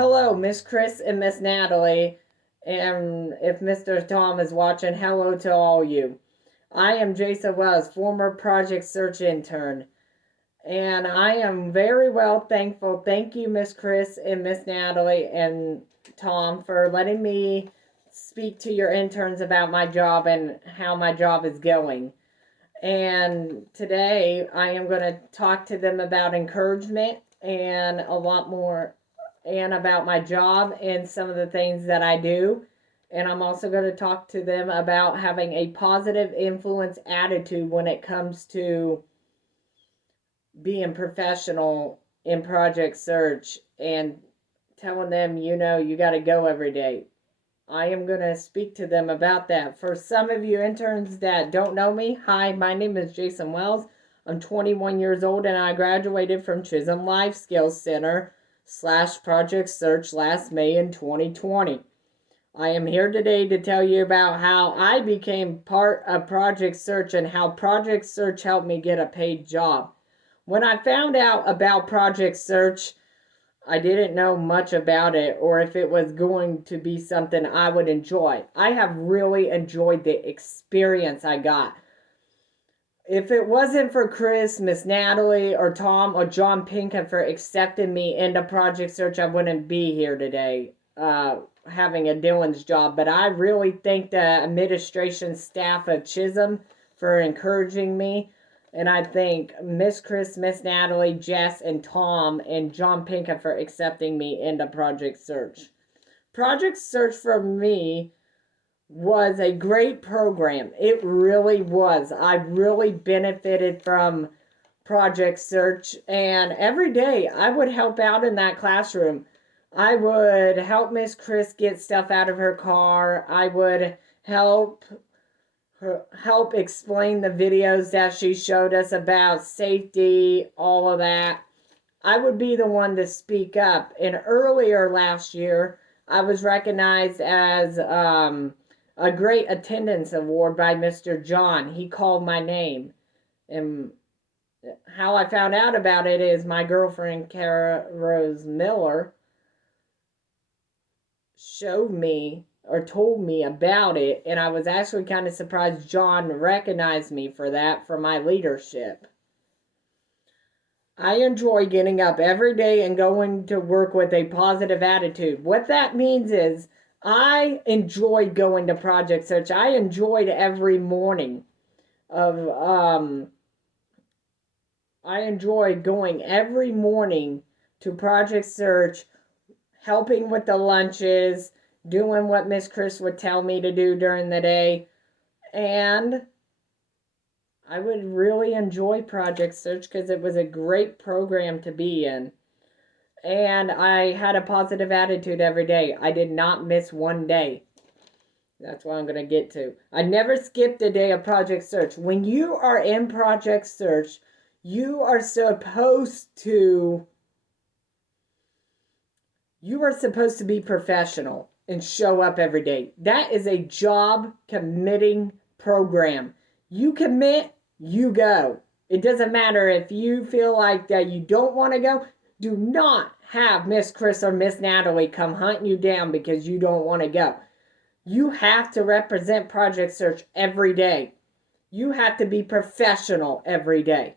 Hello, Miss Chris and Miss Natalie, and if Mr. Tom is watching, hello to all you. I am Jason Wells, former Project Search intern, and I am very well thankful. Thank you, Miss Chris and Miss Natalie and Tom, for letting me speak to your interns about my job and how my job is going. And today I am going to talk to them about encouragement and a lot more, and about my job and some of the things that I do. And I'm also going to talk to them about having a positive influence attitude when it comes to being professional in project search and telling them, you got to go every day. I am going to speak to them about that. For some of you interns that don't know me, hi, my name is Jason Wells. I'm 21 years old and I graduated from Chisholm Life Skills Center / Project Search last May in 2020. I am here today to tell you about how I became part of Project Search and how Project Search helped me get a paid job. When I found out about Project Search, I didn't know much about it or if it was going to be something I would enjoy. I have really enjoyed the experience I got. If it wasn't for Chris, Miss Natalie, or Tom, or John Pinkham for accepting me into Project Search, I wouldn't be here today having a Dylan's job. But I really thank the administration staff of Chisholm for encouraging me. And I thank Miss Chris, Miss Natalie, Jess, and Tom, and John Pinkham for accepting me into Project Search. Project Search for me was a great program. It really was. I really benefited from Project Search, and every day I would help out in that classroom. I would help Miss Chris get stuff out of her car. I would help explain the videos that she showed us about safety, all of that. I would be the one to speak up. And earlier last year, I was recognized as a great attendance award by Mr. John. He called my name. And how I found out about it is my girlfriend, Kara Rose Miller, showed me or told me about it, and I was actually kind of surprised John recognized me for that, for my leadership. I enjoy getting up every day and going to work with a positive attitude. What that means is I enjoyed going to Project Search. I enjoyed every morning of I enjoyed going every morning to Project Search, helping with the lunches, doing what Miss Chris would tell me to do during the day, and I would really enjoy Project Search because it was a great program to be in. And I had a positive attitude every day. I did not miss one day. That's what I'm going to get to. I never skipped a day of Project Search. When you are in Project Search, you are supposed to be professional and show up every day. That is a job committing program. You commit, you go. It doesn't matter if you feel like that you don't want to go. Do not have Miss Chris or Miss Natalie come hunt you down because you don't want to go. You have to represent Project Search every day. You have to be professional every day.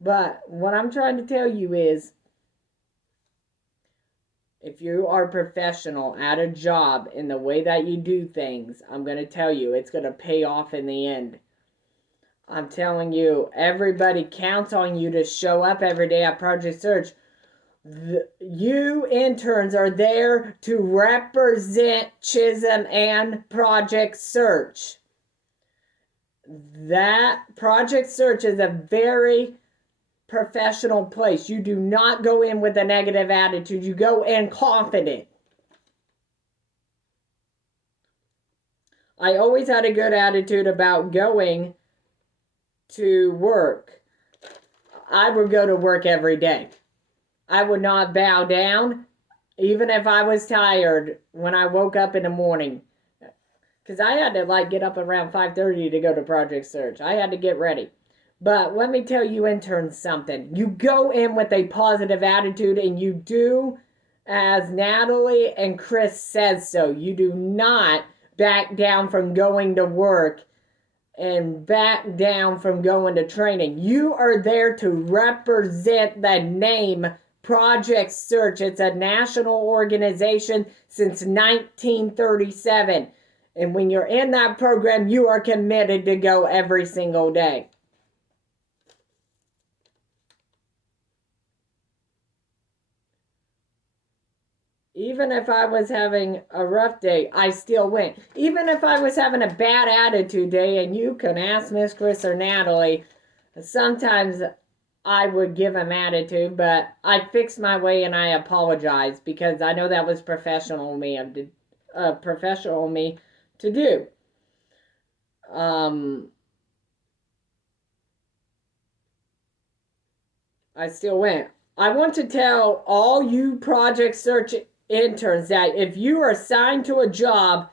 But what I'm trying to tell you is, if you are professional at a job in the way that you do things, I'm going to tell you, it's going to pay off in the end. I'm telling you, everybody counts on you to show up every day at Project Search. You interns are there to represent Chisholm and Project Search. That Project Search is a very professional place. You do not go in with a negative attitude. You go in confident. I always had a good attitude about going to work. I would go to work every day. I would not bow down, even if I was tired when I woke up in the morning. Because I had to get up around 5:30 to go to Project Search. I had to get ready. But let me tell you interns something. You go in with a positive attitude and you do as Natalie and Chris says so. You do not back down from going to work and back down from going to training. You are there to represent the name Project Search. It's a national organization since 1937. And when you're in that program, you are committed to go every single day. Even if I was having a rough day, I still went. Even if I was having a bad attitude day, and you can ask Miss Chris or Natalie, sometimes I would give them attitude, but I fixed my way and I apologize because I know that was professional of me to do. I still went. I want to tell all you Project Search interns that if you are assigned to a job,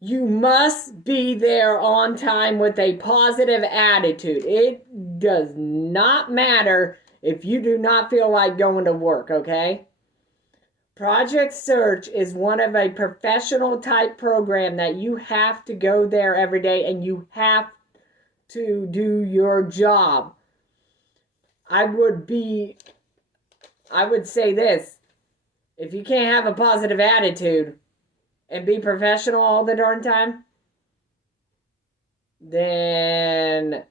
you must be there on time with a positive attitude. It does not matter if you do not feel like going to work, okay? Project Search is one of a professional type program that you have to go there every day and you have to do your job. I would say this. If you can't have a positive attitude and be professional all the darn time, then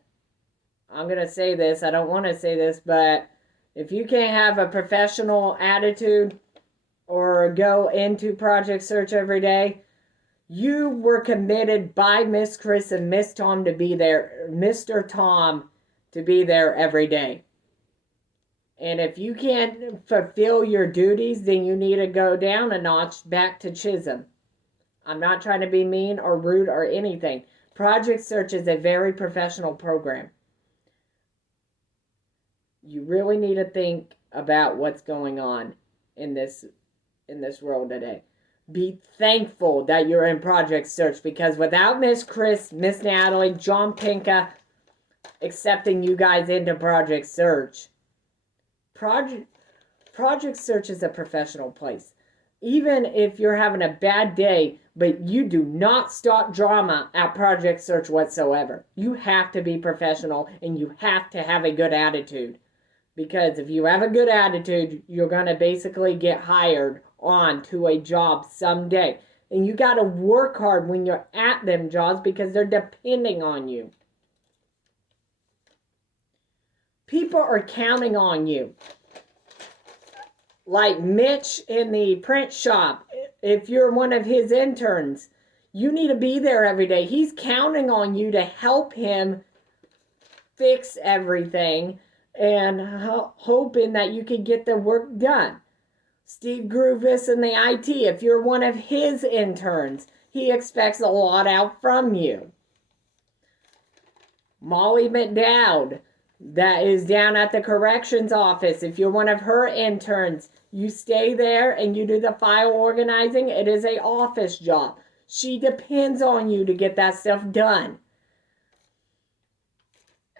I'm going to say this. I don't want to say this, but if you can't have a professional attitude or go into Project Search every day, you were committed by Miss Chris and Miss Tom to be there, Mr. Tom to be there every day. And if you can't fulfill your duties, then you need to go down a notch back to Chisholm. I'm not trying to be mean or rude or anything. Project Search is a very professional program. You really need to think about what's going on in this world today. Be thankful that you're in Project Search, because without Miss Chris, Miss Natalie, John Pinka accepting you guys into Project Search, Project Search is a professional place. Even if you're having a bad day, but you do not start drama at Project Search whatsoever. You have to be professional and you have to have a good attitude. Because if you have a good attitude, you're going to basically get hired on to a job someday. And you got to work hard when you're at them jobs because they're depending on you. People are counting on you. Like Mitch in the print shop, if you're one of his interns, you need to be there every day. He's counting on you to help him fix everything and hoping that you can get the work done. Steve Groovis in the IT, if you're one of his interns, he expects a lot out from you. Molly McDowd, that is down at the corrections office. If you're one of her interns, you stay there and you do the file organizing. It is an office job. She depends on you to get that stuff done.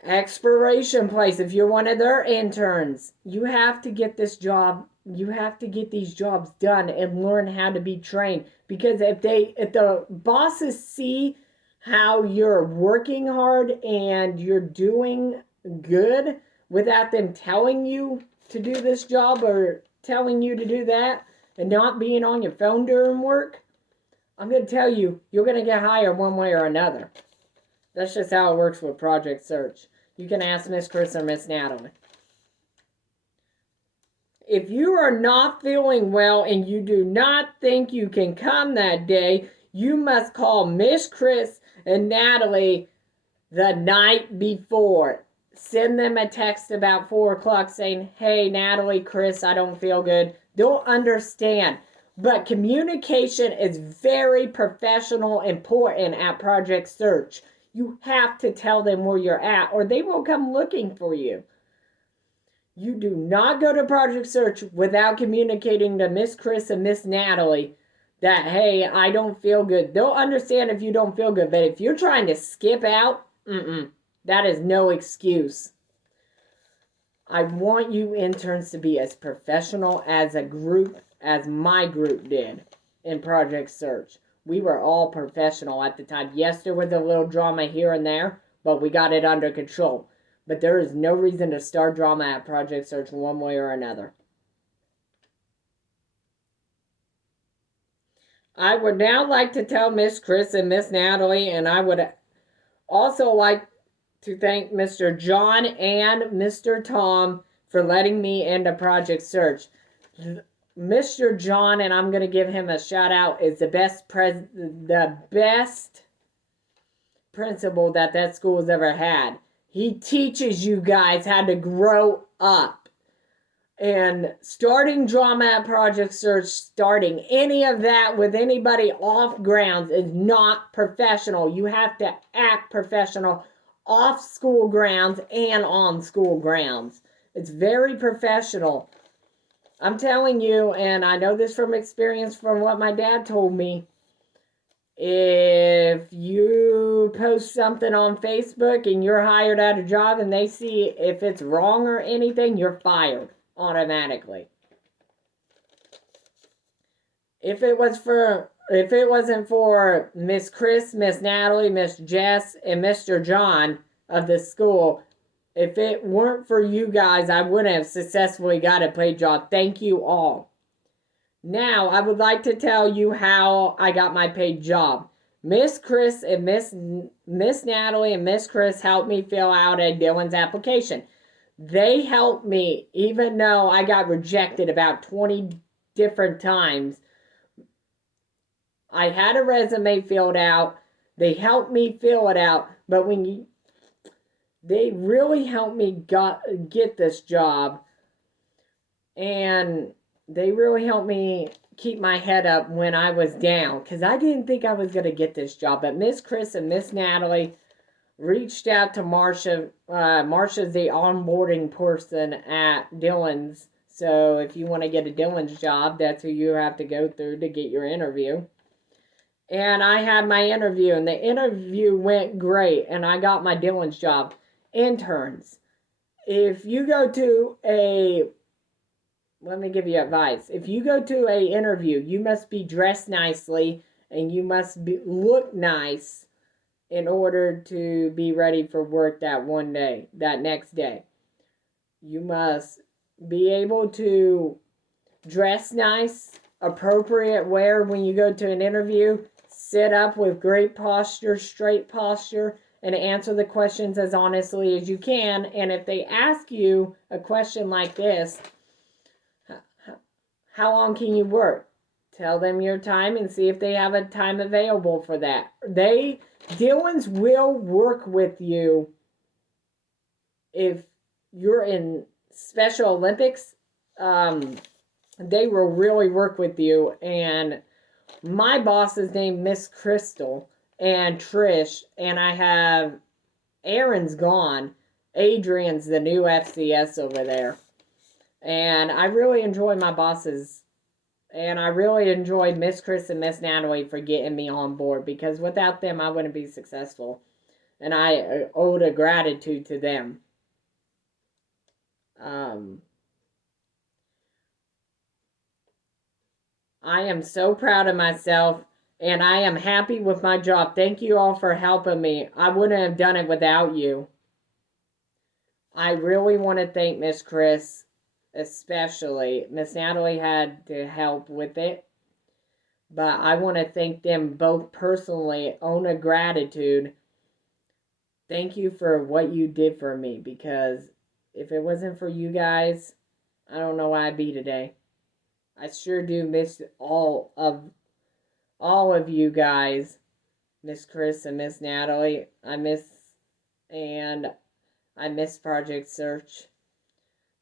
Expiration place, if you're one of their interns, you have to get this job. You have to get these jobs done and learn how to be trained. Because if the bosses see how you're working hard and you're doing good without them telling you to do this job or telling you to do that and not being on your phone during work, I'm going to tell you, you're going to get hired one way or another. That's just how it works with Project Search. You can ask Miss Chris or Miss Natalie. If you are not feeling well and you do not think you can come that day, you must call Miss Chris and Natalie the night before. Send them a text about 4 o'clock saying, hey, Natalie, Chris, I don't feel good. They'll understand. But communication is very professional, important at Project Search. You have to tell them where you're at or they will come looking for you. You do not go to Project Search without communicating to Miss Chris and Miss Natalie that, hey, I don't feel good. They'll understand if you don't feel good. But if you're trying to skip out, that is no excuse. I want you interns to be as professional as a group as my group did in Project Search. We were all professional at the time. Yes, there was a little drama here and there, but we got it under control. But there is no reason to start drama at Project Search one way or another. I would now like to tell Miss Chris and Miss Natalie, and I would also like to thank Mr. John and Mr. Tom for letting me into Project Search. Mr. John, and I'm going to give him a shout out, is the best principal that school has ever had. He teaches you guys how to grow up. And starting drama at Project Search, starting any of that with anybody off grounds is not professional. You have to act professional off school grounds and on school grounds. It's very professional. I'm telling you, and I know this from experience from what my dad told me, if you post something on Facebook and you're hired at a job and they see if it's wrong or anything, you're fired automatically. If it wasn't for Miss Chris, Miss Natalie, Miss Jess, and Mr. John of the school, if it weren't for you guys, I wouldn't have successfully got a paid job. Thank you all. Now, I would like to tell you how I got my paid job. Miss Chris and Miss Natalie and Miss Chris helped me fill out a Dylan's application. They helped me, even though I got rejected about 20 different times. I had a resume filled out. They helped me fill it out. But they really helped me get this job. And they really helped me keep my head up when I was down. Because I didn't think I was going to get this job. But Miss Chris and Miss Natalie reached out to Marsha. Marsha's the onboarding person at Dylan's. So if you want to get a Dylan's job, that's who you have to go through to get your interview. And I had my interview, and the interview went great, and I got my Dylan's job. Interns. If you go to let me give you advice. If you go to a interview, you must be dressed nicely, and you must look nice in order to be ready for work that next day. You must be able to dress nice, appropriate wear when you go to an interview, sit up with great posture, straight posture, and answer the questions as honestly as you can. And if they ask you a question like this, how long can you work? Tell them your time and see if they have a time available for that. Dylan's will work with you if you're in Special Olympics. They will really work with you. And my boss is named Miss Crystal and Trish, and I have Aaron's gone. Adrian's the new FCS over there. And I really enjoy my bosses. And I really enjoyed Miss Chris and Miss Natalie for getting me on board, because without them, I wouldn't be successful. And I owed a gratitude to them. I am so proud of myself, and I am happy with my job. Thank you all for helping me. I wouldn't have done it without you. I really want to thank Miss Chris, especially. Miss Natalie had to help with it. But I want to thank them both personally, own a gratitude. Thank you for what you did for me, because if it wasn't for you guys, I don't know where I'd be today. I sure do miss all of you guys, Miss Chris and Miss Natalie. I miss Project Search,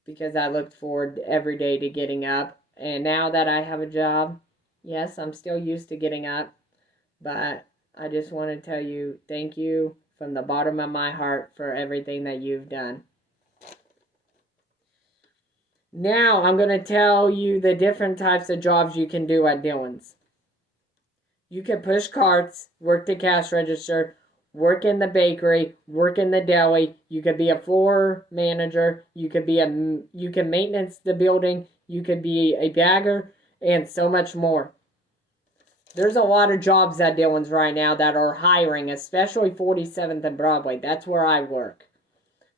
because I looked forward every day to getting up. And now that I have a job, yes, I'm still used to getting up, but I just want to tell you thank you from the bottom of my heart for everything that you've done. Now I'm going to tell you the different types of jobs you can do at Dylan's. You can push carts, work the cash register, work in the bakery, work in the deli. You could be a floor manager. You can maintenance the building. You could be a bagger. and so much more. There's a lot of jobs at Dillon's right now that are hiring, especially 47th and Broadway. That's where I work.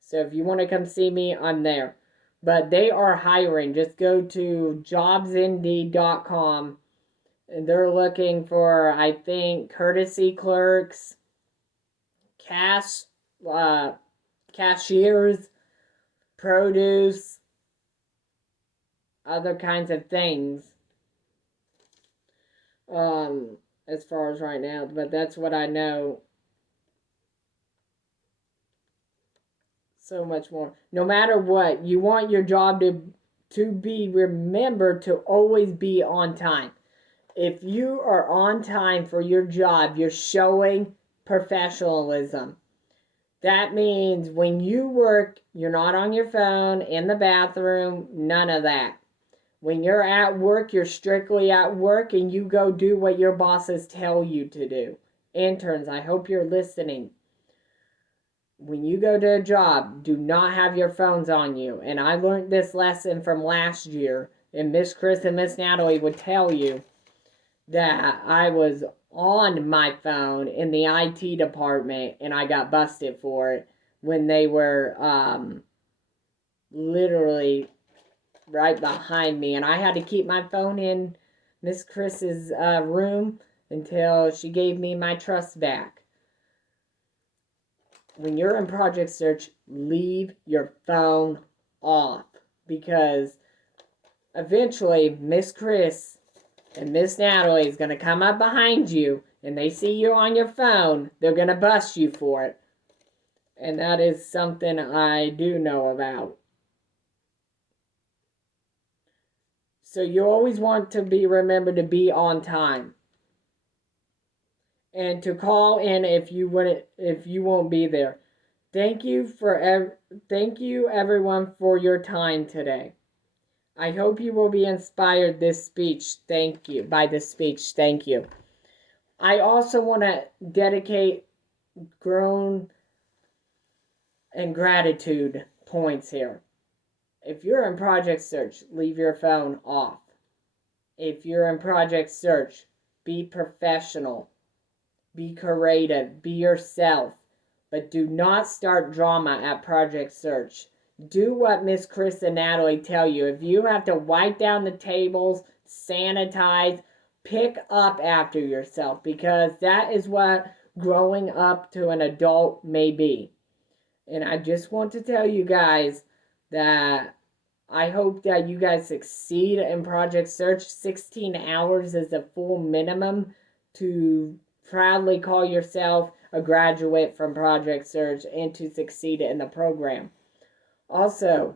So if you want to come see me, I'm there. But they are hiring. Just go to jobsindeed.com. And they're looking for, I think, courtesy clerks, cash, cashiers, produce, other kinds of things. As far as right now, but that's what I know. So much more. No matter what, you want your job to be remembered to always be on time. If you are on time for your job, you're showing professionalism. That means when you work, you're not on your phone, in the bathroom, none of that. When you're at work, you're strictly at work and you go do what your bosses tell you to do. Interns, I hope you're listening. When you go to a job, do not have your phones on you. And I learned this lesson from last year. And Miss Chris and Miss Natalie would tell you that I was on my phone in the IT department and I got busted for it when they were literally right behind me, and I had to keep my phone in Miss Chris's room until she gave me my trust back. When you're in Project Search, leave your phone off, because eventually Miss Chris and Miss Natalie is going to come up behind you and they see you on your phone, they're going to bust you for it. And that is something I do know about. So you always want to be remembered to be on time. And to call in if you won't be there. Thank you everyone for your time today. I hope you will be inspired by this speech. Thank you. I also want to dedicate grown and gratitude points here. If you're in Project Search, leave your phone off. If you're in Project Search, be professional. Be creative. Be yourself. But do not start drama at Project Search. Do what Miss Chris and Natalie tell you. If you have to wipe down the tables, sanitize, pick up after yourself, because that is what growing up to an adult may be. And I just want to tell you guys that I hope that you guys succeed in Project Search. 16 hours is the full minimum to proudly call yourself a graduate from Project Search and to succeed in the program. Also,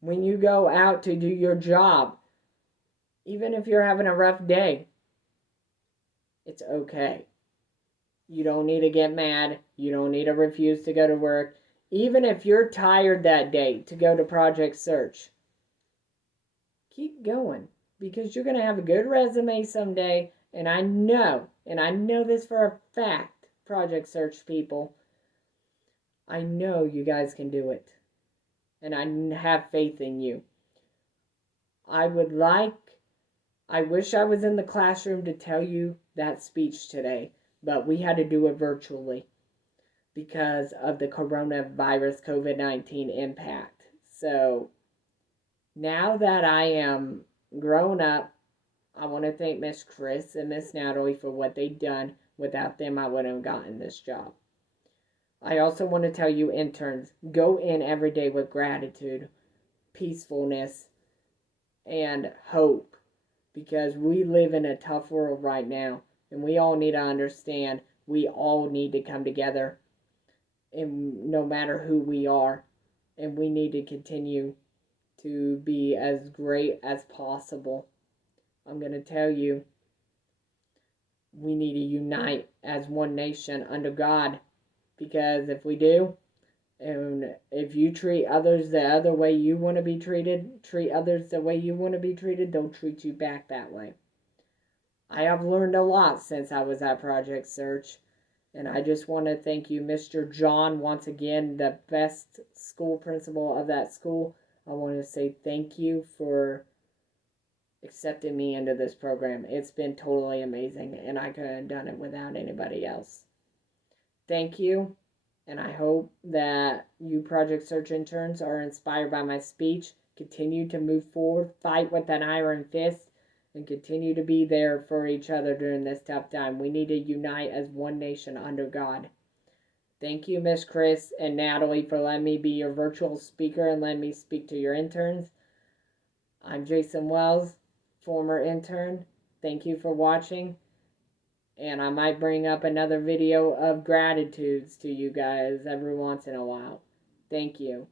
when you go out to do your job, even if you're having a rough day, it's okay. You don't need to get mad. You don't need to refuse to go to work. Even if you're tired that day to go to Project Search, keep going, because you're going to have a good resume someday. And I know this for a fact, Project Search people, I know you guys can do it. And I have faith in you. I wish I was in the classroom to tell you that speech today, but we had to do it virtually because of the coronavirus COVID-19 impact. So now that I am grown up, I want to thank Miss Chris and Miss Natalie for what they've done. Without them, I wouldn't have gotten this job. I also want to tell you, interns, go in every day with gratitude, peacefulness, and hope, because we live in a tough world right now, and we all need to understand we all need to come together, and no matter who we are, and we need to continue to be as great as possible. I'm going to tell you, we need to unite as one nation under God, because if we do, and if you treat others the other way you want to be treated, treat others the way you want to be treated, they'll treat you back that way. I have learned a lot since I was at Project Search, and I just want to thank you, Mr. John, once again, the best school principal of that school. I want to say thank you for accepted me into this program. It's been totally amazing, and I couldn't have done it without anybody else. Thank you, and I hope that you Project Search interns are inspired by my speech. Continue to move forward, fight with an iron fist, and continue to be there for each other during this tough time. We need to unite as one nation under God. Thank you, Miss Chris and Natalie, for letting me be your virtual speaker and letting me speak to your interns. I'm Jason Wells, former intern. Thank you for watching. And I might bring up another video of gratitudes to you guys every once in a while. Thank you.